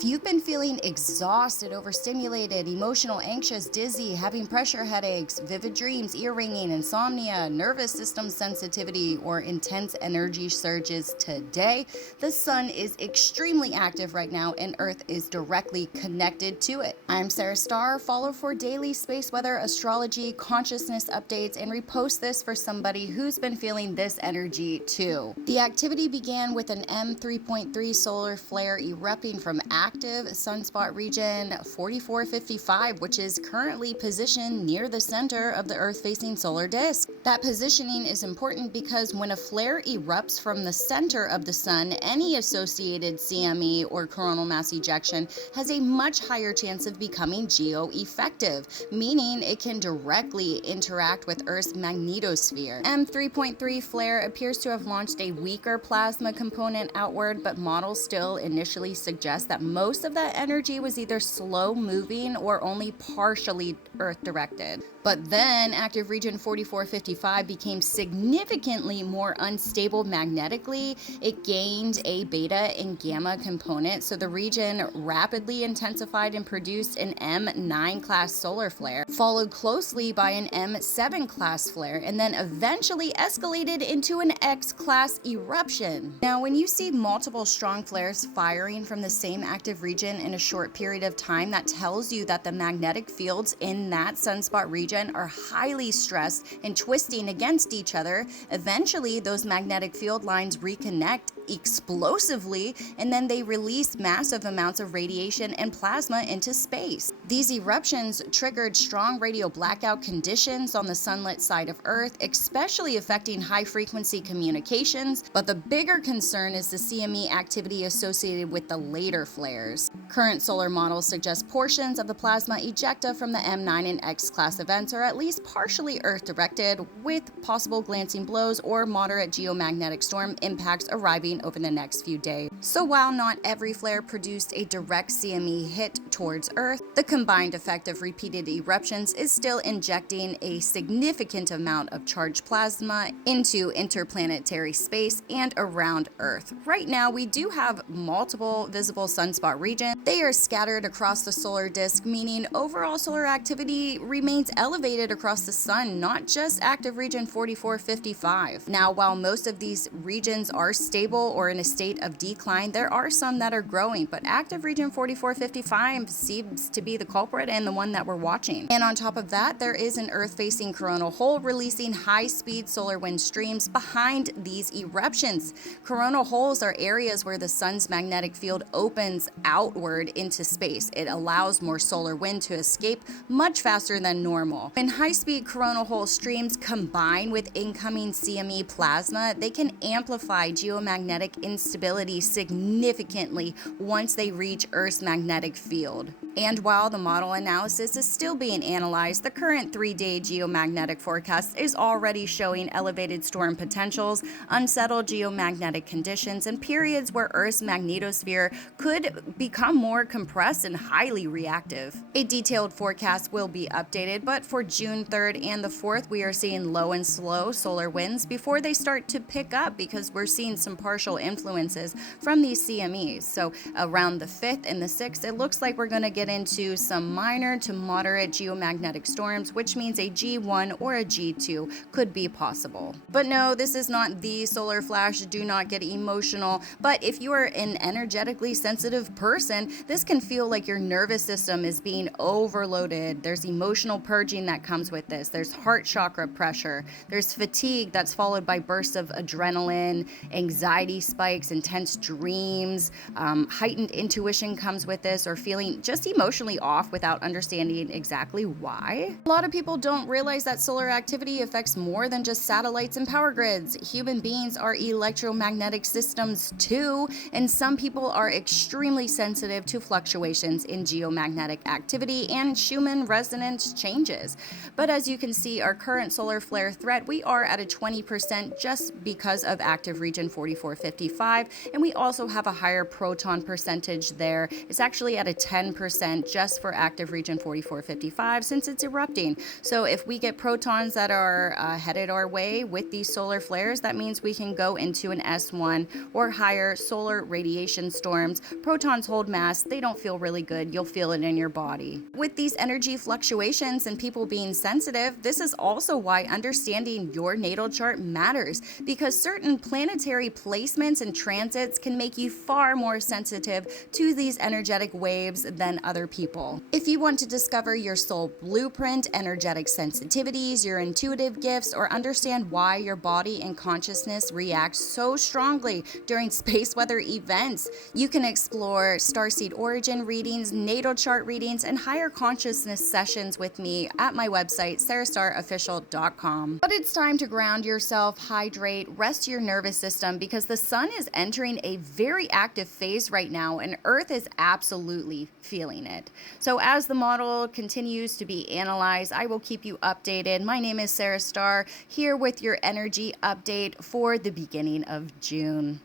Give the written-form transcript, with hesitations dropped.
If you've been feeling exhausted, overstimulated, emotional, anxious, dizzy, having pressure headaches, vivid dreams, ear ringing, insomnia, nervous system sensitivity, or intense energy surges today, the sun is extremely active right now and Earth is directly connected to it. I'm Sarah Starr. Follow for daily space weather, astrology, consciousness updates, and repost this for somebody who's been feeling this energy too. The activity began with an M3.3 solar flare erupting from active sunspot region 4455, which is currently positioned near the center of the Earth-facing solar disk. That positioning is important because when a flare erupts from the center of the sun, any associated CME or coronal mass ejection has a much higher chance of becoming geo-effective, meaning it can directly interact with Earth's magnetosphere. M3.3 flare appears to have launched a weaker plasma component outward, but models still initially suggest that most of that energy was either slow moving or only partially Earth directed. But then active region 4455 became significantly more unstable magnetically. It gained a beta and gamma component, so the region rapidly intensified and produced an M9 class solar flare, followed closely by an M7 class flare, and then eventually escalated into an X class eruption. Now, when you see multiple strong flares firing from the same active region in a short period of time, that tells you that the magnetic fields in that sunspot region are highly stressed and twisting against each other. Eventually, those magnetic field lines reconnect explosively, and then they release massive amounts of radiation and plasma into space. These eruptions triggered strong radio blackout conditions on the sunlit side of Earth, especially affecting high-frequency communications, but the bigger concern is the CME activity associated with the later flares. Current solar models suggest portions of the plasma ejecta from the M9 and X class events are at least partially Earth-directed, with possible glancing blows or moderate geomagnetic storm impacts arriving over the next few days. So while not every flare produced a direct CME hit towards Earth, the combined effect of repeated eruptions is still injecting a significant amount of charged plasma into interplanetary space and around Earth. Right now, we do have multiple visible sunspot regions. They are scattered across the solar disk, meaning overall solar activity remains elevated across the sun, not just active region 4455. Now, while most of these regions are stable or in a state of decline, there are some that are growing, but active region 4455 seems to be the culprit and the one that we're watching. And on top of that, there is an Earth-facing coronal hole releasing high-speed solar wind streams behind these eruptions. Coronal holes are areas where the sun's magnetic field opens outward into space. It allows more solar wind to escape much faster than normal. When high-speed coronal hole streams combine with incoming CME plasma, they can amplify geomagnetic instability significantly once they reach Earth's magnetic field. And while the model analysis is still being analyzed, the current 3-day geomagnetic forecast is already showing elevated storm potentials, unsettled geomagnetic conditions, and periods where Earth's magnetosphere could become more compressed and highly reactive. A detailed forecast will be updated, but for June 3rd and the 4th, we are seeing low and slow solar winds before they start to pick up because we're seeing some partial influences from these CMEs. So around the 5th and the 6th, it looks like we're going to get into some minor to moderate geomagnetic storms, which means a G1 or a G2 could be possible. But no, this is not the solar flash. Do not get emotional. But if you are an energetically sensitive person, this can feel like your nervous system is being overloaded. There's emotional purging that comes with this. There's heart chakra pressure. There's fatigue that's followed by bursts of adrenaline, anxiety spikes, intense dreams, heightened intuition comes with this, or feeling just emotionally off without understanding exactly why. A lot of people don't realize that solar activity affects more than just satellites and power grids. Human beings are electromagnetic systems too, and some people are extremely sensitive to fluctuations in geomagnetic activity and Schumann resonance changes. But as you can see, our current solar flare threat, we are at a 20% just because of active region 4455, and we also have a higher proton percentage there. It's actually at a 10 10% just for active region 4455 since it's erupting. So if we get protons that are headed our way with these solar flares, that means we can go into an S1 or higher solar radiation storms. Protons hold mass. They don't feel really good. You'll feel it in your body. With these energy fluctuations and people being sensitive, this is also why understanding your natal chart matters, because certain planetary placements and transits can make you far more sensitive to these energetic waves than other people. If you want to discover your soul blueprint, energetic sensitivities, your intuitive gifts, or understand why your body and consciousness react so strongly during space weather events, you can explore starseed origin readings, natal chart readings, and higher consciousness sessions with me at my website, sarahstarofficial.com. But it's time to ground yourself, hydrate, rest your nervous system, because the sun is entering a very active phase right now, and Earth is absolutely feeling it. So as the model continues to be analyzed, I will keep you updated. My name is Sarah Star, here with your energy update for the beginning of June.